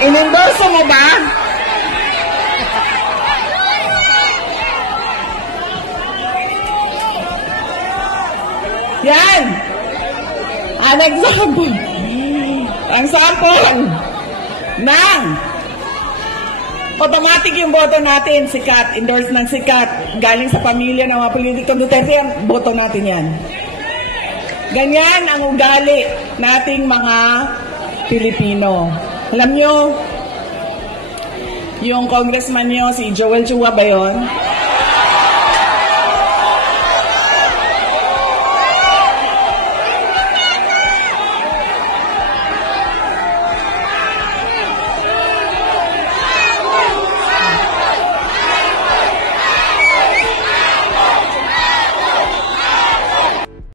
In-endorso mo ba? Yan! An example. Ang sample ng automatic yung boto natin, sikat, endorse ng sikat, galing sa pamilya ng mga politikong Duterte, ang boto natin yan. Ganyan ang ugali nating mga Pilipino. Alam nyo, yung congressman nyo, si Joel Chua ba yun?